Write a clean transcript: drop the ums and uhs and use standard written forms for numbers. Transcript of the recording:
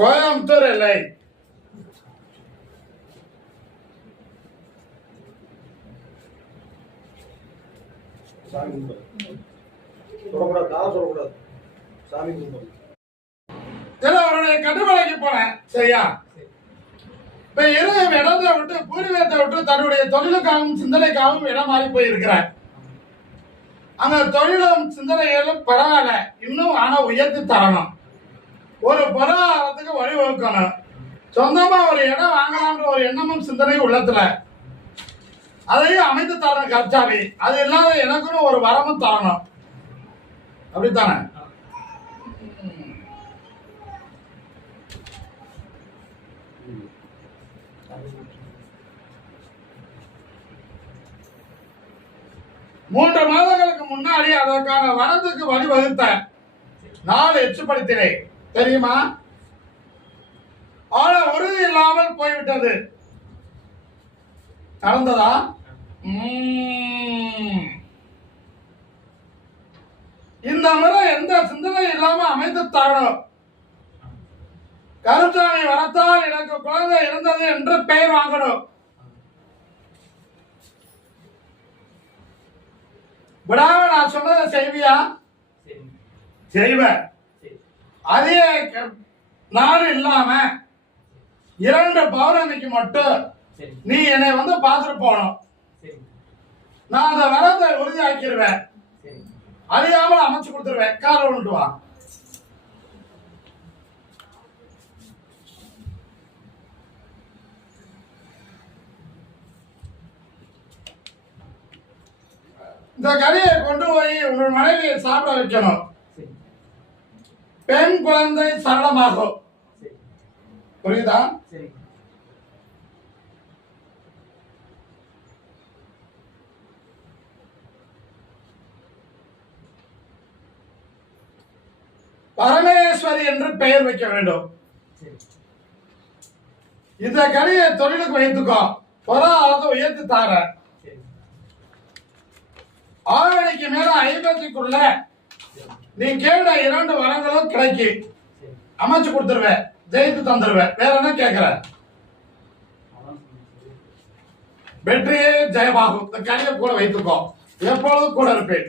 கோயம்புத்தூர் இல்லை. அவருடைய கட்டுமலைக்கு போனேன். சரியா? இப்ப இடத்தை விட்டு பூர்வீகத்தை விட்டு தன்னுடைய தொழிலுக்காகவும் சிந்தனைக்காகவும் இடம் மாறி போயிருக்கிறார். அந்த தொழிலும் சிந்தனைகளும் பரவாயில்ல, இன்னும் ஆனா உயர்த்தி தரணும். ஒரு பொருளாதாரத்துக்கு வழிவகுக்கணும். சொந்தமா ஒரு இடம் வாங்கலாம்ன்ற ஒரு எண்ணமும் சிந்தனையும் உள்ளத்துல அதையும் அமைத்து தரணும். கர்ச்சாவி அது இல்லாத எனக்குன்னு ஒரு வரமும் தரணும். அப்படித்தானே? மூன்று மாதங்களுக்கு முன்னாடி அதற்கான வரத்துக்கு வழிவகுத்த நாள் எச்சுப்படுத்தினேன். தெரியுமா? ஆனா உறுதி இல்லாமல் போய்விட்டது. நடந்ததா? இந்த முறை எந்த சிந்தனை இல்லாம அமைத்து தரணும். கருச்சாமி வரத்தால் எனக்கு குழந்தை இருந்தது என்று பெயர் வாங்கணும். விடாம நான் சொன்னதை செய்வியா? செய்வ. அதே நாடு இல்லாம 2 பௌர்ணமிக்கு மட்டும் நீ என்னை வந்து பார்த்துட்டு போனோம். நான் அந்த வரத்தை உறுதியாக்கிடுவேன். அழியாமல் அமைச்சு கொடுத்துருவேன். கார கொண்டு வா. இந்த கறியை கொண்டு போய் உங்கள் மனைவியை சாப்பிட வைக்கணும். பெண் குழந்தை சரளமாகும். புரியுதா? பரமேஸ்வரி என்று பெயர் வைக்க வேண்டும். இந்த கனியை தொழிலுக்கு வைத்துக்கோ. பொருளாதாரத்தை உயர்த்தி தார. ஆவணிக்கு மேல 50க்குள்ள நீ கேட்ட 2 வரங்களும் கிடைக்கு. அமைச்சு கொடுத்துருவேன். ஜெயித்து தந்துருவேன். வேற என்ன கேட்கிற? வெற்றியே ஜெயமாகும். இந்த கனியை கூட வைத்துக்கோ. எப்பொழுதும் கூட இருப்பேன்.